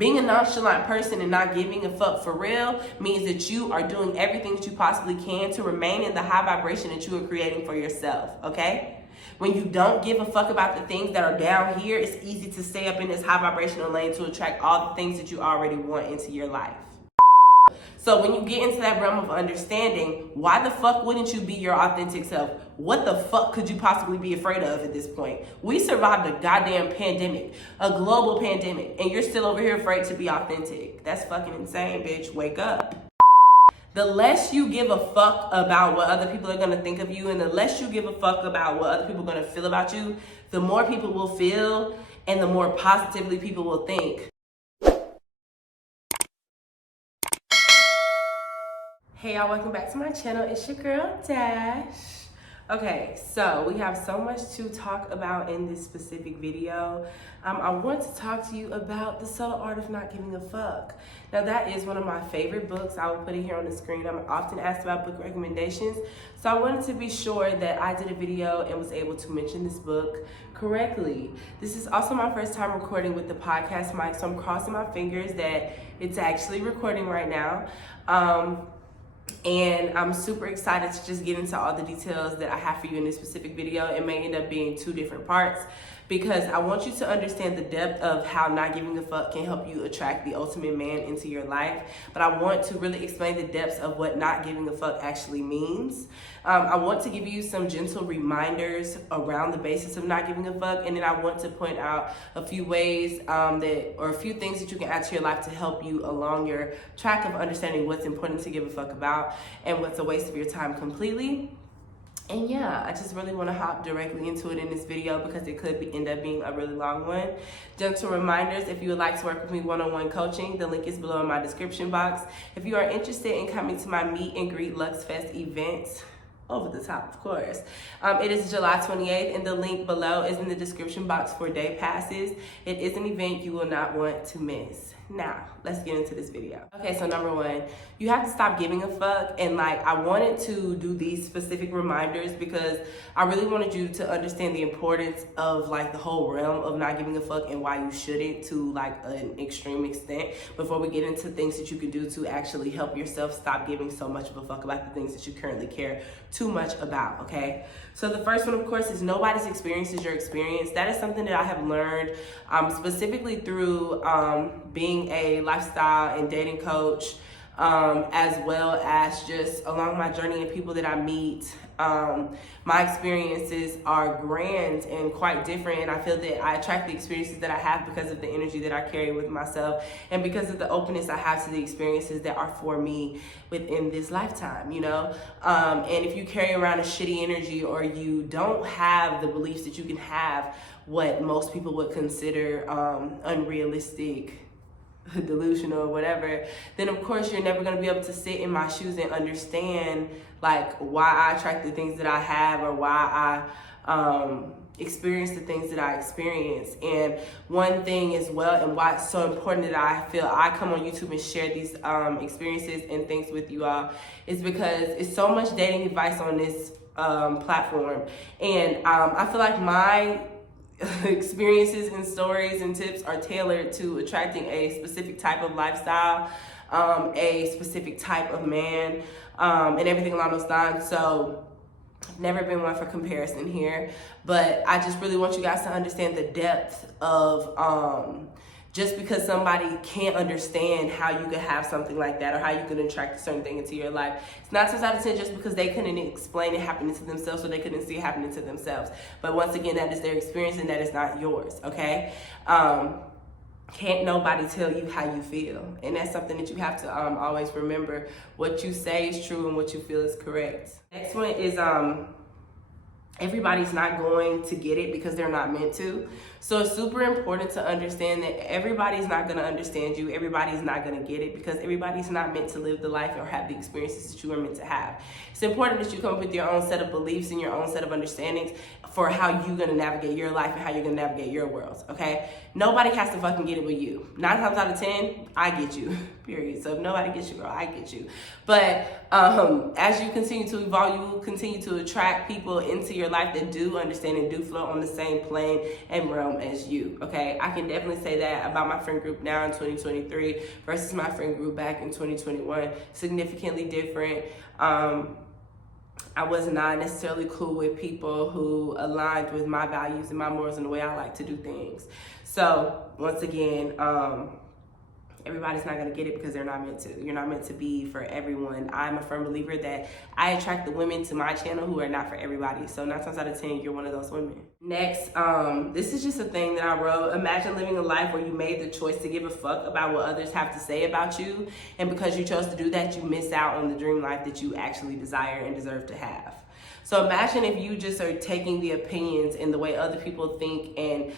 Being a nonchalant person and not giving a fuck for real means that you are doing everything that you possibly can to remain in the high vibration that you are creating for yourself, okay? When you don't give a fuck about the things that are down here, it's easy to stay up in this high vibrational lane to attract all the things that you already want into your life. So when you get into that realm of understanding, why the fuck wouldn't you be your authentic self? What the fuck could you possibly be afraid of at this point? We survived a goddamn pandemic, a global pandemic, and you're still over here afraid to be authentic. That's fucking insane, bitch. Wake up. The less you give a fuck about what other people are going to think of you, and the less you give a fuck about what other people are going to feel about you, the more people will feel and the more positively people will think. Hey y'all, welcome back to my channel. It's your girl Dash. Okay, so we have so much to talk about in this specific video. I want to talk to you about The Subtle Art of Not Giving a Fuck. Now that is one of my favorite books. I will put it here on the screen. I'm often asked about book recommendations. So I wanted to be sure that I did a video and was able to mention this book correctly. This is also my first time recording with the podcast mic, so I'm crossing my fingers that it's actually recording right now. And I'm super excited to just get into all the details that I have for you in this specific video. It may end up being 2 different parts because I want you to understand the depth of how not giving a fuck can help you attract the ultimate man into your life. But I want to really explain the depths of what not giving a fuck actually means. I want to give you some gentle reminders around the basis of not giving a fuck, and then I want to point out a few ways a few things that you can add to your life to help you along your track of understanding what's important to give a fuck about and what's a waste of your time completely. And yeah, I just really want to hop directly into it in this video because it could end up being a really long one. Gentle reminders, if you would like to work with me one-on-one coaching, the link is below in my description box. If you are interested in coming to my meet and greet Lux Fest event, over the top, of course. It is July 28th, and the link below is in the description box for day passes. It is an event you will not want to miss. Now, let's get into this video. Okay, so number 1, you have to stop giving a fuck. And I wanted to do these specific reminders because I really wanted you to understand the importance of the whole realm of not giving a fuck and why you shouldn't to an extreme extent before we get into things that you can do to actually help yourself stop giving so much of a fuck about the things that you currently care too much about, okay? So the first one, of course, is nobody's experience is your experience. That is something that I have learned specifically through being a lifestyle and dating coach, as well as just along my journey and people that I meet. My experiences are grand and quite different, and I feel that I attract the experiences that I have because of the energy that I carry with myself and because of the openness I have to the experiences that are for me within this lifetime, you know? And if you carry around a shitty energy or you don't have the beliefs that you can have what most people would consider unrealistic, delusional, or whatever, then of course you're never going to be able to sit in my shoes and understand why I attract the things that I have or why I experience the things that I experience. And one thing as well, and why it's so important that I feel I come on YouTube and share these experiences and things with you all, is because it's so much dating advice on this platform, and I feel like my experiences and stories and tips are tailored to attracting a specific type of lifestyle, a specific type of man, and everything along those lines. So I've never been one for comparison here, but I just really want you guys to understand the depth of just because somebody can't understand how you could have something like that or how you could attract a certain thing into your life. It's not 6 out of 10 just because they couldn't explain it happening to themselves or they couldn't see it happening to themselves. But once again, that is their experience and that is not yours, okay? Can't nobody tell you how you feel. And that's something that you have to always remember. What you say is true and what you feel is correct. Next one is everybody's not going to get it because they're not meant to. So it's super important to understand that everybody's not going to understand you. Everybody's not going to get it because everybody's not meant to live the life or have the experiences that you are meant to have. It's important that you come up with your own set of beliefs and your own set of understandings for how you're going to navigate your life and how you're going to navigate your world, okay? Nobody has to fucking get it with you. 9 times out of 10, I get you, period. So if nobody gets you, girl, I get you. But as you continue to evolve, you will continue to attract people into your life that do understand and do flow on the same plane and realm as you, okay? I can definitely say that about my friend group now in 2023 versus my friend group back in 2021. Significantly different. I was not necessarily cool with people who aligned with my values and my morals and the way I like to do things. So once again, everybody's not gonna get it because they're not meant to. You're not meant to be for everyone. I'm a firm believer that I attract the women to my channel who are not for everybody. So 9 times out of 10, you're one of those women. Next, this is just a thing that I wrote. Imagine living a life where you made the choice to give a fuck about what others have to say about you. And because you chose to do that, you miss out on the dream life that you actually desire and deserve to have. So imagine if you just are taking the opinions and the way other people think and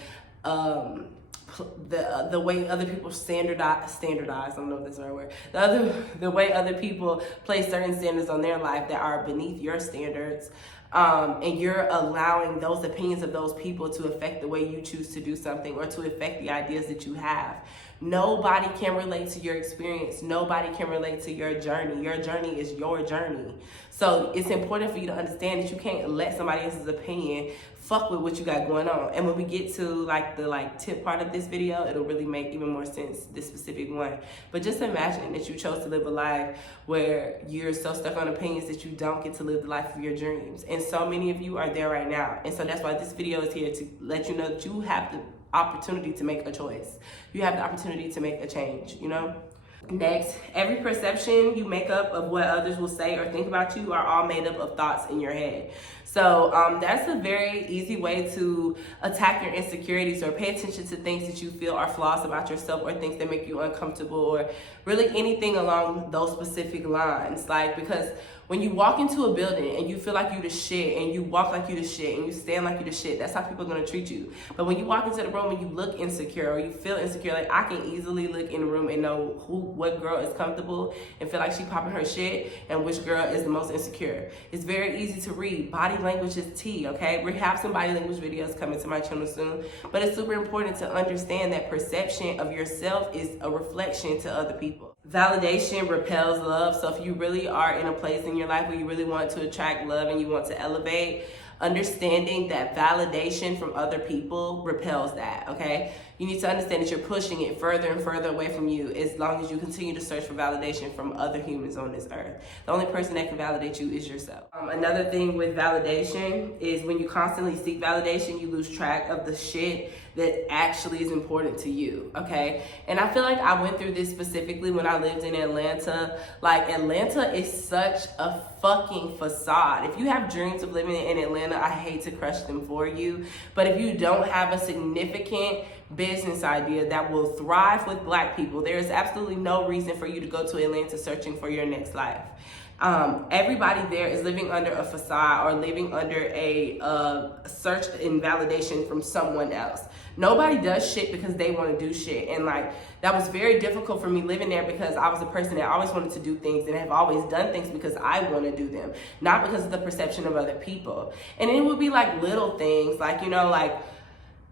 the way other people standardize, I don't know if that's the right word, the way other people place certain standards on their life that are beneath your standards, and you're allowing those opinions of those people to affect the way you choose to do something or to affect the ideas that you have. Nobody can relate to your experience. Nobody can relate to your journey. Your journey is your journey. So it's important for you to understand that you can't let somebody else's opinion fuck with what you got going on. And when we get to the tip part of this video, it'll really make even more sense, this specific one. But just imagine that you chose to live a life where you're so stuck on opinions that you don't get to live the life of your dreams. And so many of you are there right now. And so that's why this video is here, to let you know that you have the opportunity to make a choice. You have the opportunity to make a change, you know? Next, every perception you make up of what others will say or think about you are all made up of thoughts in your head. So that's a very easy way to attack your insecurities or pay attention to things that you feel are flaws about yourself or things that make you uncomfortable or really anything along those specific lines. Like, because when you walk into a building and you feel like you the shit and you walk like you the shit and you stand like you the shit, that's how people are gonna treat you. But when you walk into the room and you look insecure or you feel insecure, like I can easily look in the room and know what girl is comfortable and feel like she popping her shit and which girl is the most insecure. It's very easy to read. Body language is tea, okay? We have some body language videos coming to my channel soon, but it's super important to understand that perception of yourself is a reflection to other people. Validation repels love. So if you really are in a place in your life where you really want to attract love and you want to elevate, understanding that validation from other people repels that, okay? You need to understand that you're pushing it further and further away from you as long as you continue to search for validation from other humans on this earth. The only person that can validate you is yourself. Another thing with validation is when you constantly seek validation, you lose track of the shit that actually is important to you, okay? And I feel like I went through this specifically when I lived in Atlanta. Like, Atlanta is such a fucking facade. If you have dreams of living in Atlanta, I hate to crush them for you. But if you don't have a significant business idea that will thrive with Black people, there is absolutely no reason for you to go to Atlanta searching for your next life. Everybody there is living under a facade or living under a search and validation from someone else. Nobody does shit because they want to do shit. And like, that was very difficult for me living there because I was a person that always wanted to do things and have always done things because I want to do them, not because of the perception of other people. And it would be like little things, like, you know, like,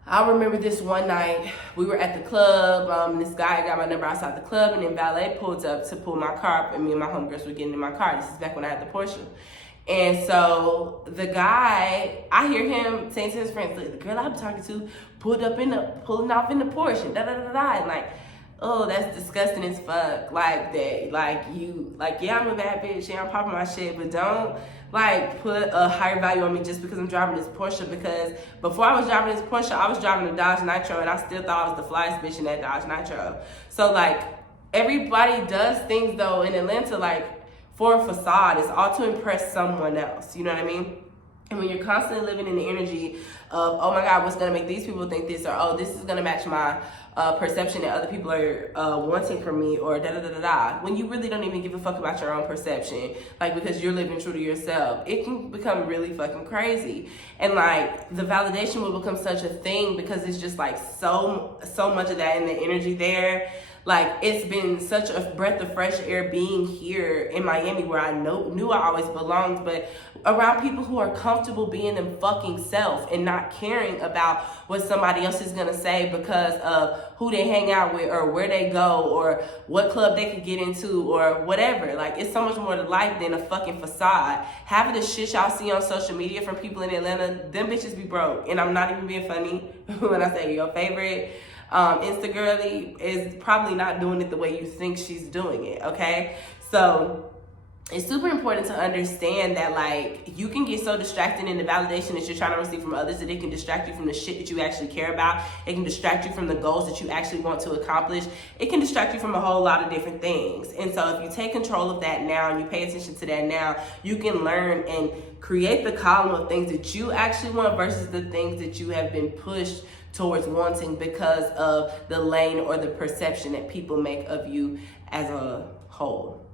I remember this one night, we were at the club, this guy got my number outside the club, and then valet pulled up to pull my car up, and me and my homegirls were getting in my car. This is back when I had the Porsche. And so the guy, I hear him saying to his friends, "Look, the girl I'm talking to pulling off in the Porsche, da da da da," and like, oh, that's disgusting as fuck. Like that, yeah, I'm a bad bitch, yeah, I'm popping my shit, but don't like put a higher value on me just because I'm driving this Porsche. Because before I was driving this Porsche, I was driving a Dodge Nitro, and I still thought I was the flyest bitch in that Dodge Nitro. So like, everybody does things though in Atlanta like for a facade. It's all to impress someone else. You know what I mean? And when you're constantly living in the energy of, oh my God, what's gonna make these people think this, or oh, this is gonna match my perception that other people are wanting from me, or da da da da da, when you really don't even give a fuck about your own perception, like because you're living true to yourself, it can become really fucking crazy. And like, the validation will become such a thing because it's just like so much of that in the energy there. Like, it's been such a breath of fresh air being here in Miami, where I knew I always belonged, but around people who are comfortable being them fucking self and not caring about what somebody else is gonna say because of who they hang out with or where they go or what club they could get into or whatever. Like, it's so much more to life than a fucking facade. Half of the shit y'all see on social media from people in Atlanta, them bitches be broke. And I'm not even being funny when I say your favorite Insta girly is probably not doing it the way you think she's doing it, okay? So it's super important to understand that, like, you can get so distracted in the validation that you're trying to receive from others that it can distract you from the shit that you actually care about. It can distract you from the goals that you actually want to accomplish. It can distract you from a whole lot of different things. And so if you take control of that now and you pay attention to that now, you can learn and create the column of things that you actually want versus the things that you have been pushed towards wanting because of the lane or the perception that people make of you as a whole.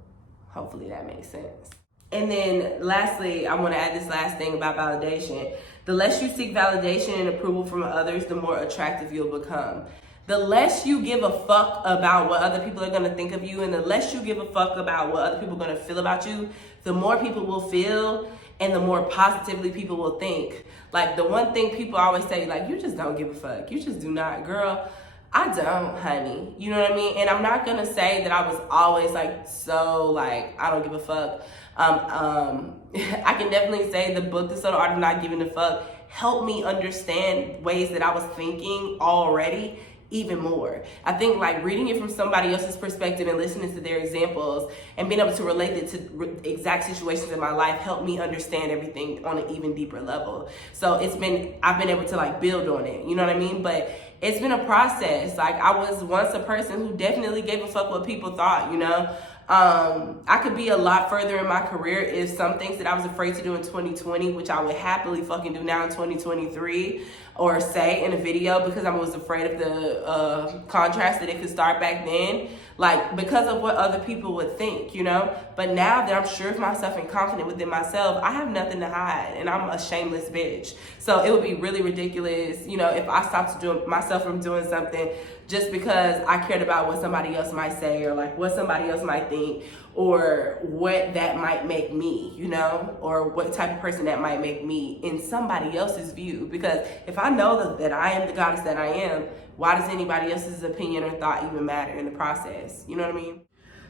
Hopefully that makes sense. And then lastly, I want to add this last thing about validation. The less you seek validation and approval from others, the more attractive you'll become. The less you give a fuck about what other people are going to think of you, and the less you give a fuck about what other people are going to feel about you, the more people will feel and the more positively people will think. Like, the one thing people always say, like, you just don't give a fuck. You just do not. Girl, I don't, honey. You know what I mean? And I'm not gonna say that I was always like, so like, I don't give a fuck. I can definitely say the book, The Subtle Art of Not Giving a Fuck, helped me understand ways that I was thinking already even more. I think, like, reading it from somebody else's perspective and listening to their examples and being able to relate it to exact situations in my life helped me understand everything on an even deeper level. So I've been able to, like, build on it, you know what I mean? But it's been a process. Like, I was once a person who definitely gave a fuck what people thought, you know? I could be a lot further in my career if some things that I was afraid to do in 2020, which I would happily fucking do now in 2023, or say in a video because I was afraid of the contrast that it could start back then, like, because of what other people would think, you know? But now that I'm sure of myself and confident within myself, I have nothing to hide, and I'm a shameless bitch. So it would be really ridiculous, you know, if I stopped doing myself from doing something just because I cared about what somebody else might say or like what somebody else might think or what that might make me, you know, or what type of person that might make me in somebody else's view. Because if I know that I am the goddess that I am, why does anybody else's opinion or thought even matter in the process? You know what I mean?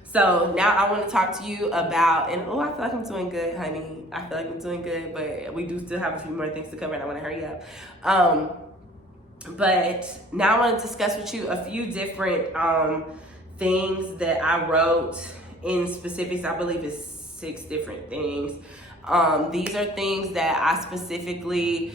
So now I want to talk to you about, and I feel like I'm doing good, honey. I feel like I'm doing good, but we do still have a few more things to cover and I want to hurry up. But now I want to discuss with you a few different things that I wrote in specifics. I believe it's 6 different things. These are things that I specifically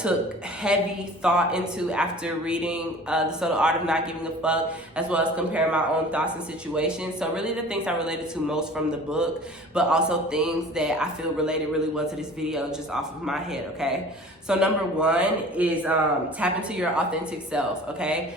took heavy thought into after reading The Subtle Art of Not Giving a Fuck, as well as comparing my own thoughts and situations. So really the things I related to most from the book, but also things that I feel related really well to this video just off of my head, okay? So number 1 is tap into your authentic self, okay?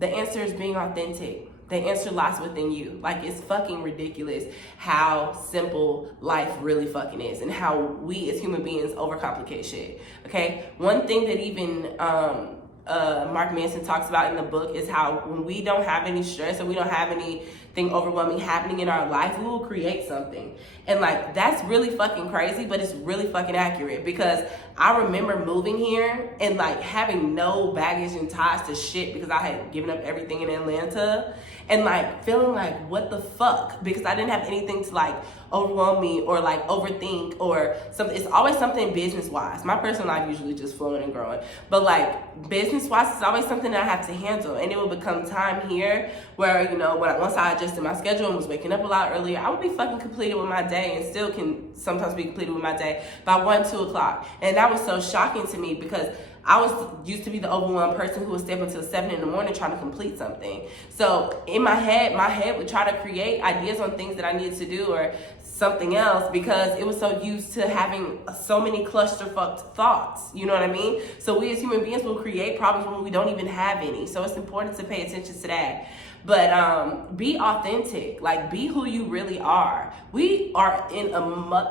The answer is being authentic. The answer lies within you. Like, it's fucking ridiculous how simple life really fucking is and how we as human beings overcomplicate shit, okay? One thing that even Mark Manson talks about in the book is how when we don't have any stress or we don't have anything overwhelming happening in our life, we will create something. And like, that's really fucking crazy, but it's really fucking accurate, because I remember moving here and like having no baggage and ties to shit because I had given up everything in Atlanta, and like feeling like, what the fuck, because I didn't have anything to like overwhelm me or like overthink or something. It's always something business wise. My personal life usually just flowing and growing, but like business wise, it's always something that I have to handle. And it will become time here where, you know, once I adjusted my schedule and was waking up a lot earlier, I would be fucking completed with my day, and still can sometimes be completed with my day by 1-2 o'clock. And that was so shocking to me because I used to be the overwhelmed person who would stay up until 7 in the morning trying to complete something. So in my head would try to create ideas on things that I needed to do or something else, because it was so used to having so many clusterfucked thoughts, you know what I mean? So we as human beings will create problems when we don't even have any. So it's important to pay attention to that. But be authentic, like be who you really are. We are in a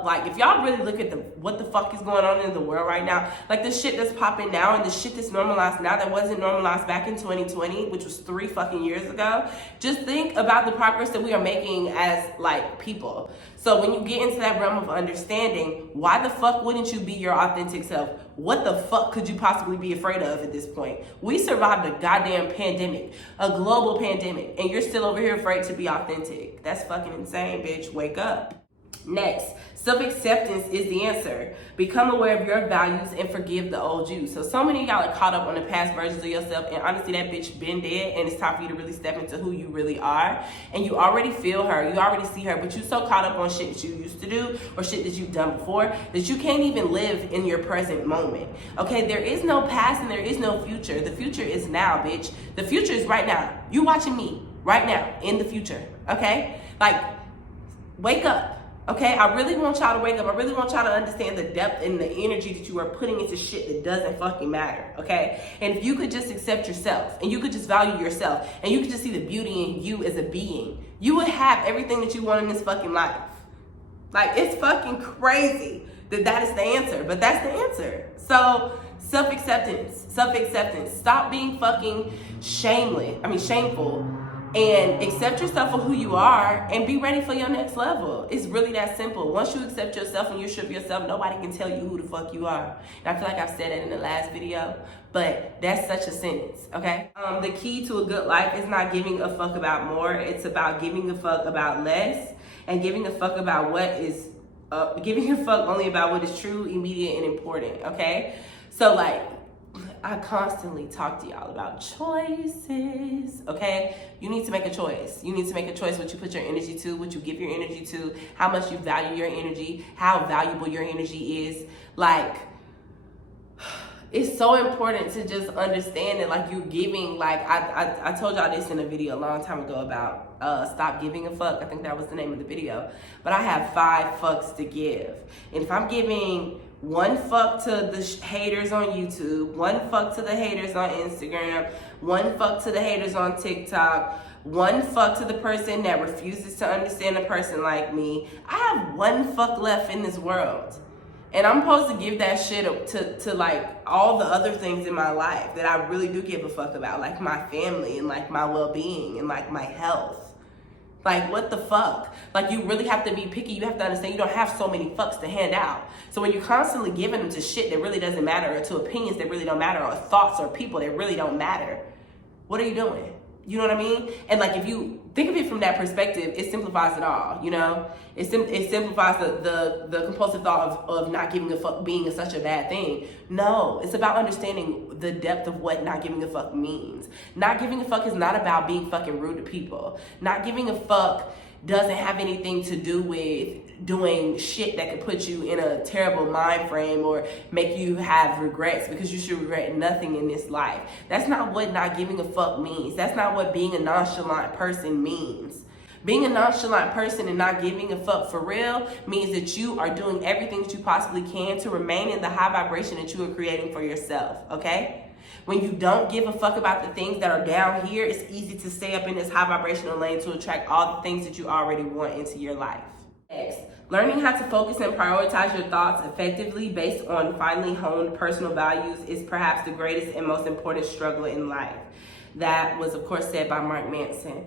like, if y'all really look at what the fuck is going on in the world right now, like the shit that's popping now and the shit that's normalized now that wasn't normalized back in 2020, which was 3 fucking years ago. Just think about the progress that we are making as like people. So when you get into that realm of understanding, why the fuck wouldn't you be your authentic self? What the fuck could you possibly be afraid of at this point? We survived a goddamn pandemic, a global pandemic, and you're still over here afraid to be authentic. That's fucking insane, bitch. Wake up. Next, self-acceptance is the answer. Become aware of your values and forgive the old you. So many of y'all are caught up on the past versions of yourself, and honestly, that bitch been dead, and it's time for you to really step into who you really are. And you already feel her, you already see her, but you so caught up on shit that you used to do or shit that you've done before that you can't even live in your present moment. Okay, there is no past and there is no future. The future is now, bitch. The future is right now. You watching me right now in the future, okay? Like, wake up. Okay, I really want y'all to wake up. I really want y'all to understand the depth and the energy that you are putting into shit that doesn't fucking matter, okay? And if you could just accept yourself and you could just value yourself and you could just see the beauty in you as a being, you would have everything that you want in this fucking life. Like, it's fucking crazy that is the answer, but that's the answer. So, self-acceptance. Stop being fucking shameful. And accept yourself for who you are and be ready for your next level. It's really that simple. Once you accept yourself and you strip yourself, nobody can tell you who the fuck you are. And I feel like I've said that in the last video, but that's such a sentence, okay? The key to a good life is not giving a fuck about more. It's about giving a fuck about less and giving a fuck about giving a fuck only about what is true, immediate, and important, okay? So like, I constantly talk to y'all about choices, okay? You need to make a choice. You need to make a choice what you put your energy to, what you give your energy to, how much you value your energy, how valuable your energy is. Like, it's so important to just understand that, like, you're giving, like, I told y'all this in a video a long time ago about stop giving a fuck. I think that was the name of the video. But I have 5 fucks to give. And if I'm giving 1 fuck to the haters on YouTube, 1 fuck to the haters on Instagram, 1 fuck to the haters on TikTok, 1 fuck to the person that refuses to understand a person like me, I have 1 fuck left in this world. And I'm supposed to give that shit to like all the other things in my life that I really do give a fuck about, like my family and like my well-being and like my health. Like, what the fuck? Like, you really have to be picky. You have to understand you don't have so many fucks to hand out. So when you're constantly giving them to shit that really doesn't matter, or to opinions that really don't matter, or thoughts or people that really don't matter, what are you doing? You know what I mean? And like, if you think of it from that perspective, it simplifies it all, you know? It simplifies the compulsive thought of not giving a fuck being such a bad thing. No, it's about understanding the depth of what not giving a fuck means. Not giving a fuck is not about being fucking rude to people. Not giving a fuck doesn't have anything to do with doing shit that could put you in a terrible mind frame or make you have regrets, because you should regret nothing in this life. That's not what not giving a fuck means. That's not what being a nonchalant person means. Being a nonchalant person and not giving a fuck for real means that you are doing everything that you possibly can to remain in the high vibration that you are creating for yourself, okay? When you don't give a fuck about the things that are down here, it's easy to stay up in this high vibrational lane to attract all the things that you already want into your life. Next, learning how to focus and prioritize your thoughts effectively based on finely honed personal values is perhaps the greatest and most important struggle in life. That was, of course, said by Mark Manson.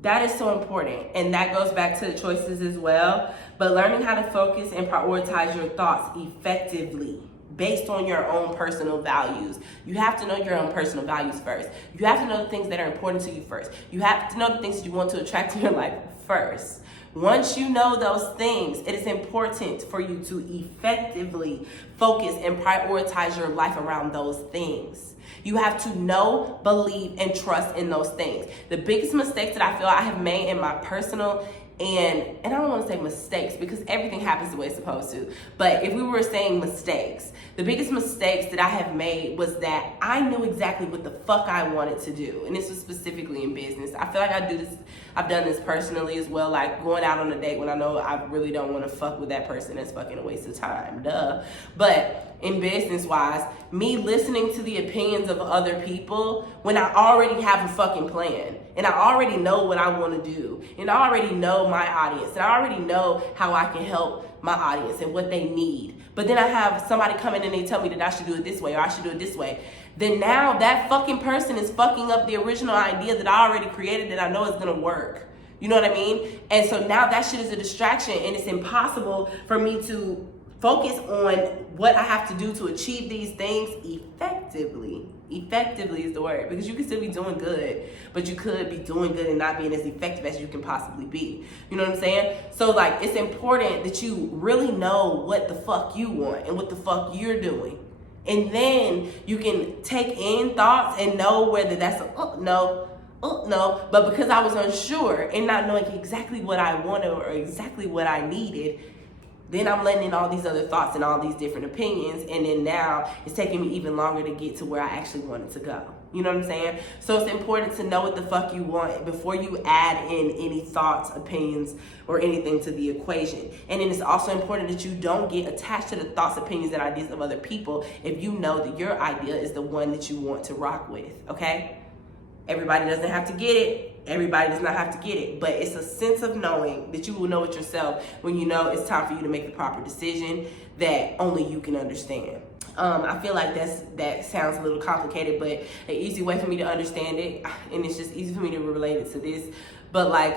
That is so important, and that goes back to the choices as well. But learning how to focus and prioritize your thoughts effectively based on your own personal values. You have to know your own personal values first. You have to know the things that are important to you first. You have to know the things that you want to attract to your life first. Once you know those things, it is important for you to effectively focus and prioritize your life around those things. You have to know, believe, and trust in those things. The biggest mistakes that I feel I have made in my personal and I don't want to say mistakes because everything happens the way it's supposed to, but if we were saying mistakes, the biggest mistakes that I have made was that I knew exactly what the fuck I wanted to do, and this was specifically in business. I feel like I've done this personally as well, like going out on a date when I know I really don't want to fuck with that person. That's fucking a waste of time, duh. But in business wise, me listening to the opinions of other people when I already have a fucking plan and I already know what I want to do and I already know my audience and I already know how I can help my audience and what they need. But then I have somebody come in and they tell me that I should do it this way or I should do it this way. Then now that fucking person is fucking up the original idea that I already created that I know is gonna work. You know what I mean? And so now that shit is a distraction and it's impossible for me to focus on what I have to do to achieve these things effectively. Effectively is the word, because you can still be doing good, but you could be doing good and not being as effective as you can possibly be. You know what I'm saying? So like, it's important that you really know what the fuck you want and what the fuck you're doing. And then you can take in thoughts and know whether that's a no, but because I was unsure and not knowing exactly what I wanted or exactly what I needed, then I'm letting in all these other thoughts and all these different opinions, and then now it's taking me even longer to get to where I actually wanted to go. You know what I'm saying? So it's important to know what the fuck you want before you add in any thoughts, opinions, or anything to the equation. And then it's also important that you don't get attached to the thoughts, opinions, and ideas of other people if you know that your idea is the one that you want to rock with, okay? Everybody doesn't have to get it. Everybody does not have to get it, but it's a sense of knowing that you will know it yourself when you know it's time for you to make the proper decision that only you can understand. I feel like that sounds a little complicated, but an easy way for me to understand it, and it's just easy for me to relate it to this. But like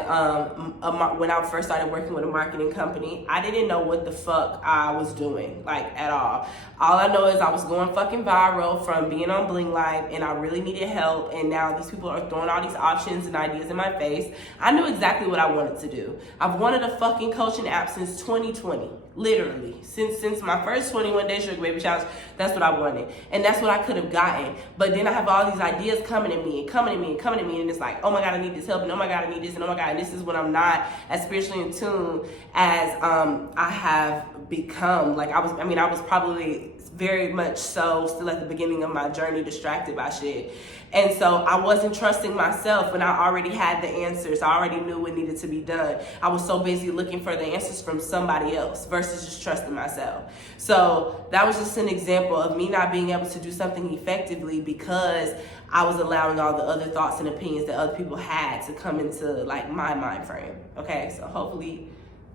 when I first started working with a marketing company, I didn't know what the fuck I was doing, like at all. All I know is I was going fucking viral from being on Bling Life and I really needed help. And now these people are throwing all these options and ideas in my face. I knew exactly what I wanted to do. I've wanted a fucking coaching app since 2020, literally. Since my first 21 Day Sugar Baby Challenge, that's what I wanted. And that's what I could have gotten. But then I have all these ideas coming at me. And it's like, oh my God, I need this help. And oh my God, I need this. And oh my God, and this is when I'm not as spiritually in tune as I have become. Like I was probably very much so still at the beginning of my journey, distracted by shit. And so I wasn't trusting myself when I already had the answers. I already knew what needed to be done. I was so busy looking for the answers from somebody else versus just trusting myself. So that was just an example of me not being able to do something effectively because I was allowing all the other thoughts and opinions that other people had to come into like my mind frame. Okay, so hopefully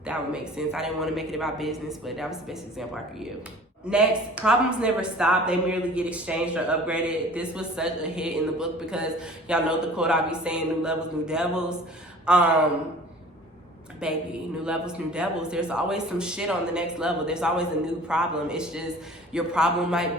that would make sense. I didn't want to make it about business, but that was the best example I could give. Next, problems never stop. They merely get exchanged or upgraded. This was such a hit in the book because y'all know the quote I be saying, new levels, new devils. Baby, new levels, new devils. There's always some shit on the next level. There's always a new problem. It's just your problem might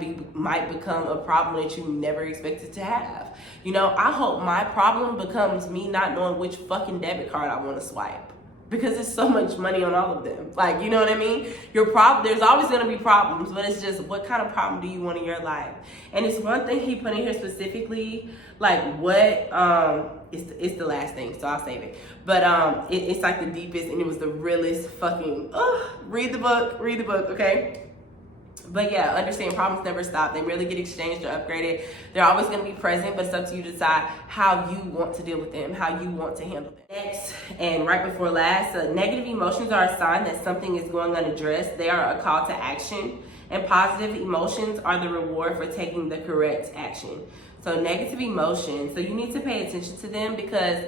become a problem that you never expected to have. You know, I hope my problem becomes me not knowing which fucking debit card I want to swipe. Because there's so much money on all of them. Like, you know what I mean? There's always gonna be problems, but it's just what kind of problem do you want in your life? And it's one thing he put in here specifically, like what, it's the last thing, so I'll save it. But it's like the deepest and it was the realest fucking, read the book, okay? But yeah, understand problems never stop. They really get exchanged or upgraded. They're always going to be present, but it's up to you to decide how you want to deal with them, how you want to handle them. Next, and right before last, negative emotions are a sign that something is going unaddressed. They are a call to action, and positive emotions are the reward for taking the correct action. So negative emotions, so you need to pay attention to them because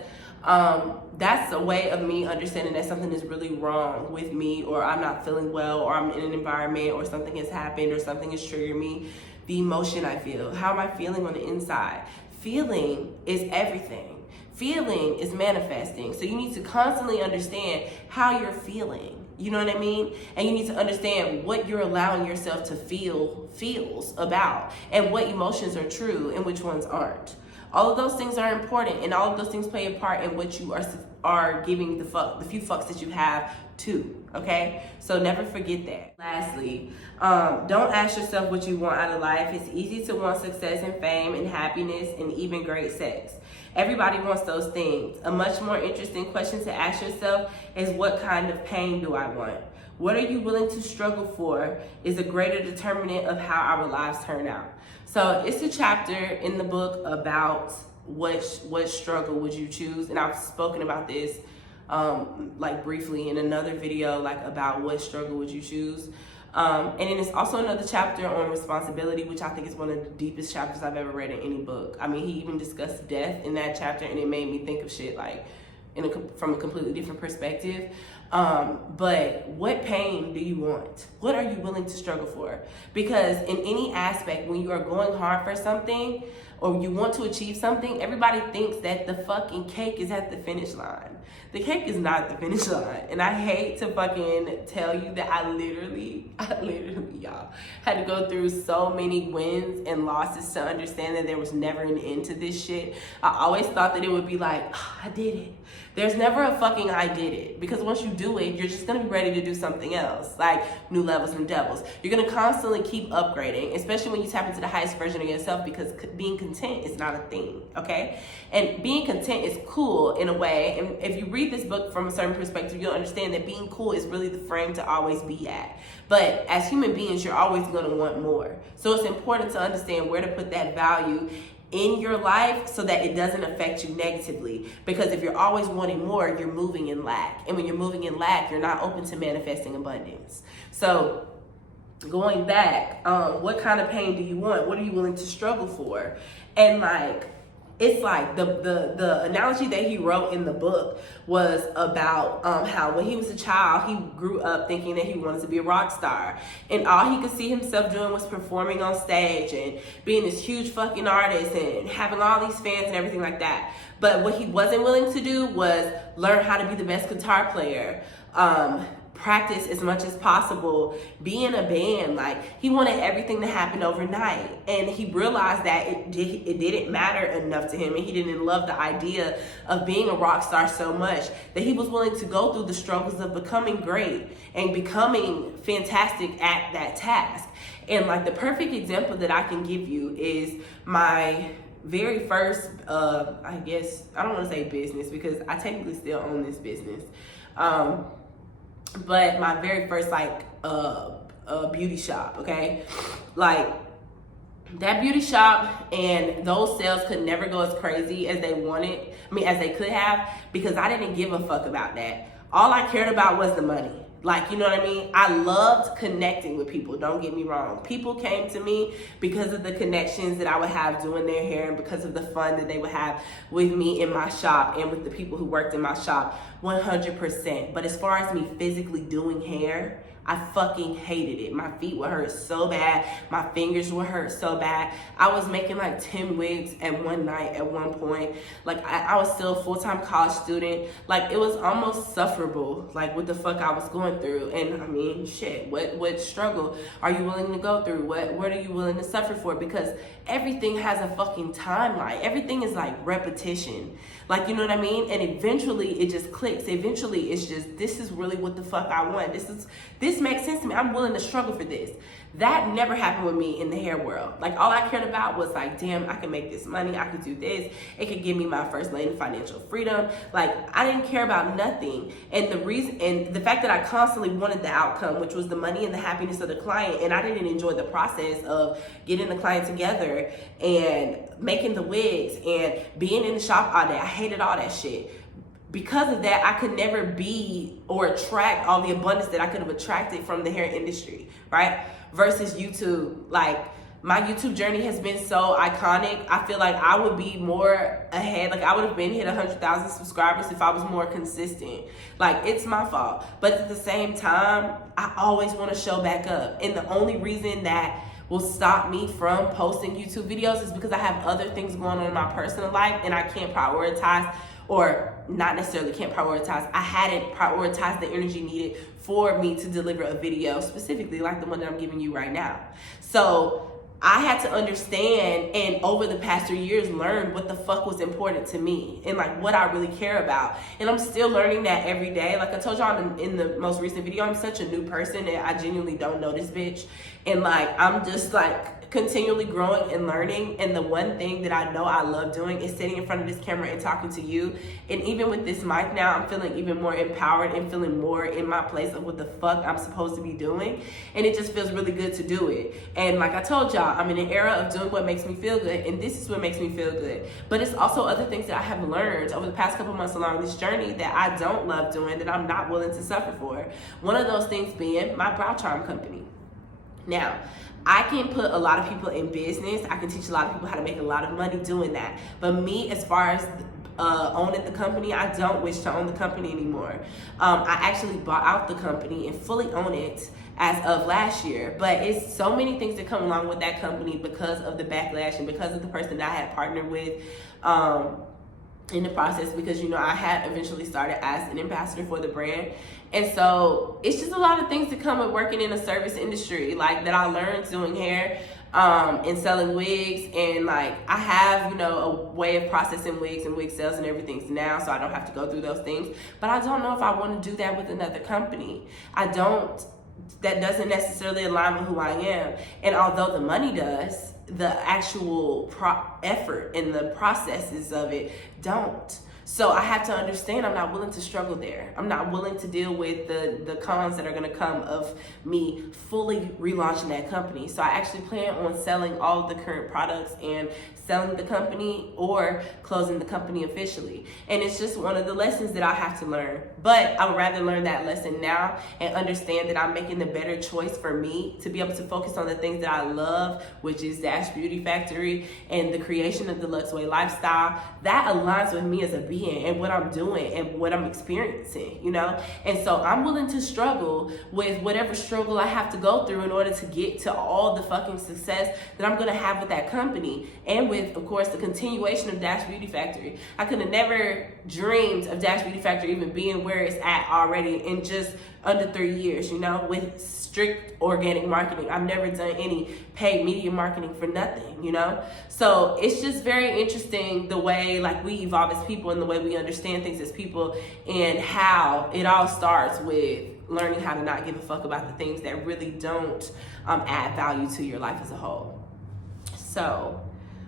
that's a way of me understanding that something is really wrong with me, or I'm not feeling well, or I'm in an environment, or something has happened, or something is triggering me. The emotion I feel, how am I feeling on the inside? Feeling is everything. Feeling is manifesting. So you need to constantly understand how you're feeling. You know what I mean? And you need to understand what you're allowing yourself to feels about, and what emotions are true and which ones aren't. All of those things are important, and all of those things play a part in what you are giving the few fucks that you have to, okay? So never forget that. Lastly, don't ask yourself what you want out of life. It's easy to want success and fame and happiness and even great sex. Everybody wants those things. A much more interesting question to ask yourself is, what kind of pain do I want? What are you willing to struggle for is a greater determinant of how our lives turn out. So it's a chapter in the book about what struggle would you choose, and I've spoken about this like briefly in another video, like about what struggle would you choose. And then it's also another chapter on responsibility, which I think is one of the deepest chapters I've ever read in any book. I mean, he even discussed death in that chapter, and it made me think of shit like from a completely different perspective. But what pain do you want? What are you willing to struggle for? Because in any aspect, when you are going hard for something or you want to achieve something, everybody thinks that the fucking cake is at the finish line. The cake is not the finish line. And I hate to fucking tell you that I literally, y'all, had to go through so many wins and losses to understand that there was never an end to this shit. I always thought that it would be like, oh, I did it. There's never a fucking I did it. Because once you do it, you're just gonna be ready to do something else, like new levels and devils. You're gonna constantly keep upgrading, especially when you tap into the highest version of yourself, because being content is not a thing, okay? And being content is cool in a way, and if you read this book from a certain perspective, you'll understand that being cool is really the frame to always be at. But as human beings, you're always gonna want more. So it's important to understand where to put that value in your life so that it doesn't affect you negatively. Because if you're always wanting more, you're moving in lack. And when you're moving in lack, you're not open to manifesting abundance. So going back, what kind of pain do you want? What are you willing to struggle for? And like, it's like the analogy that he wrote in the book was about how when he was a child, he grew up thinking that he wanted to be a rock star. And all he could see himself doing was performing on stage and being this huge fucking artist and having all these fans and everything like that. But what he wasn't willing to do was learn how to be the best guitar player, practice as much as possible, be in a band. Like, he wanted everything to happen overnight, and he realized that it didn't matter enough to him, and he didn't love the idea of being a rock star so much that he was willing to go through the struggles of becoming great and becoming fantastic at that task. And like, the perfect example that I can give you is my very first I guess I don't want to say business, because I technically still own this business, but my very first like beauty shop, okay? Like, that beauty shop and those sales could never go as crazy as they wanted, as they could have, because I didn't give a fuck about that. All I cared about was the money. Like, you know what I mean? I loved connecting with people, don't get me wrong. People came to me because of the connections that I would have doing their hair, and because of the fun that they would have with me in my shop and with the people who worked in my shop, 100%. But as far as me physically doing hair, I fucking hated it. My feet would hurt so bad. My fingers would hurt so bad. I was making like 10 wigs at one night at one point. Like, I was still a full-time college student. Like, it was almost sufferable, like what the fuck I was going through. And shit, what struggle are you willing to go through? What are you willing to suffer for? Because everything has a fucking timeline. Everything is like repetition. Like, you know what I mean? And eventually it just clicks. Eventually it's just, this is really what the fuck I want. This makes sense to me. I'm willing to struggle for this. That never happened with me in the hair world. Like, all I cared about was like, damn, I can make this money. I could do this. It could give me my first lane of financial freedom. Like, I didn't care about nothing. And the fact that I constantly wanted the outcome, which was the money and the happiness of the client, and I didn't enjoy the process of getting the client together and making the wigs and being in the shop all day. I hated all that shit. Because of that, I could never be or attract all the abundance that I could have attracted from the hair industry, right? Versus YouTube. Like, my YouTube journey has been so iconic. I feel like I would be more ahead. Like, I would have been hit 100,000 subscribers if I was more consistent. Like, it's my fault. But at the same time, I always want to show back up. And the only reason that will stop me from posting YouTube videos is because I have other things going on in my personal life, and I can't prioritize, or not necessarily can't prioritize, I hadn't prioritized the energy needed for me to deliver a video specifically like the one that I'm giving you right now. So I had to understand, and over the past 3 years learn what the fuck was important to me and like what I really care about. And I'm still learning that every day. Like I told y'all in the most recent video, I'm such a new person and I genuinely don't know this bitch. And like I'm just like continually growing and learning. And the one thing that I know I love doing is sitting in front of this camera and talking to you. And even with this mic now, I'm feeling even more empowered and feeling more in my place of what the fuck I'm supposed to be doing. And it just feels really good to do it. And like I told y'all, I'm in an era of doing what makes me feel good, and this is what makes me feel good. But it's also other things that I have learned over the past couple months along this journey that I don't love doing, that I'm not willing to suffer for. One of those things being my brow charm company. Now, I can put a lot of people in business. I can teach a lot of people how to make a lot of money doing that. But me, as far as owning the company, I don't wish to own the company anymore. I actually bought out the company and fully own it as of last year. But it's so many things that come along with that company because of the backlash and because of the person that I had partnered with in the process, because you know I had eventually started as an ambassador for the brand. And so it's just a lot of things that come with working in a service industry, like that I learned doing hair and selling wigs. And like I have, you know, a way of processing wigs and wig sales and everything now, so I don't have to go through those things. But I don't know if I want to do that with another company. That doesn't necessarily align with who I am. And although the money does, the actual effort and the processes of it don't. So I have to understand I'm not willing to struggle there. I'm not willing to deal with the cons that are gonna come of me fully relaunching that company. So I actually plan on selling all of the current products and selling the company or closing the company officially. And it's just one of the lessons that I have to learn. But I would rather learn that lesson now and understand that I'm making the better choice for me to be able to focus on the things that I love, which is Dash Beauty Factory and the creation of the Luxway lifestyle. That aligns with me as a being and what I'm doing and what I'm experiencing, you know? And so I'm willing to struggle with whatever struggle I have to go through in order to get to all the fucking success that I'm gonna have with that company, and with, of course, the continuation of Dash Beauty Factory. I could have never dreamed of Dash Beauty Factory even being where it's at already in just under 3 years, you know, with strict organic marketing. I've never done any paid media marketing for nothing, you know? So it's just very interesting the way like we evolve as people and the way we understand things as people, and how it all starts with learning how to not give a fuck about the things that really don't add value to your life as a whole. So,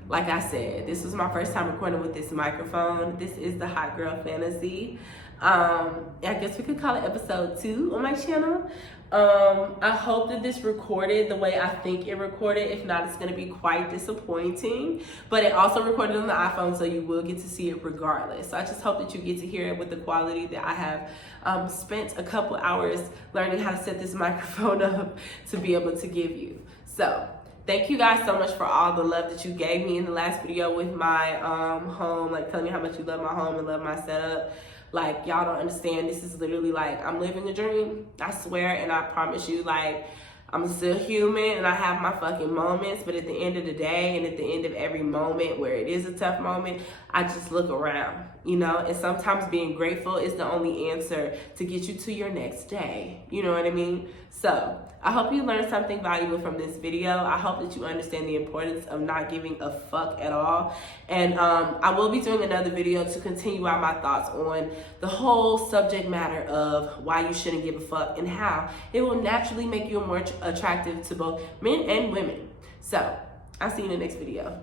like I said, this was my first time recording with this microphone. This is the Hot Girl Fantasy. I guess we could call it episode 2 on my channel. I hope that this recorded the way I think it recorded. If not, it's going to be quite disappointing. But it also recorded on the iPhone, so you will get to see it regardless. So I just hope that you get to hear it with the quality that I have spent a couple hours learning how to set this microphone up to be able to give you. So thank you guys so much for all the love that you gave me in the last video with my home, like telling me how much you love my home and love my setup. Like, y'all don't understand. This is literally like, I'm living a dream. I swear, and I promise you, like, I'm still human and I have my fucking moments, but at the end of the day and at the end of every moment where it is a tough moment, I just look around, you know? And sometimes being grateful is the only answer to get you to your next day. You know what I mean? So I hope you learned something valuable from this video. I hope that you understand the importance of not giving a fuck at all. And I will be doing another video to continue out my thoughts on the whole subject matter of why you shouldn't give a fuck and how it will naturally make you more attractive to both men and women. So I'll see you in the next video.